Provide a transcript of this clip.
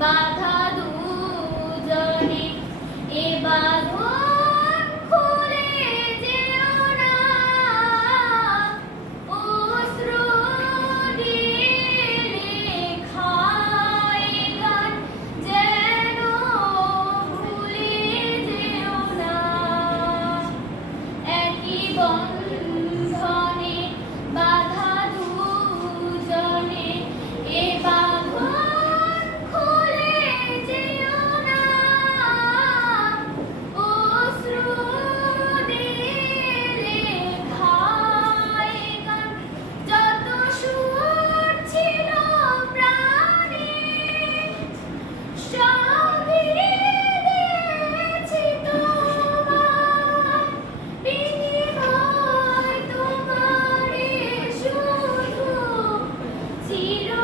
바 zero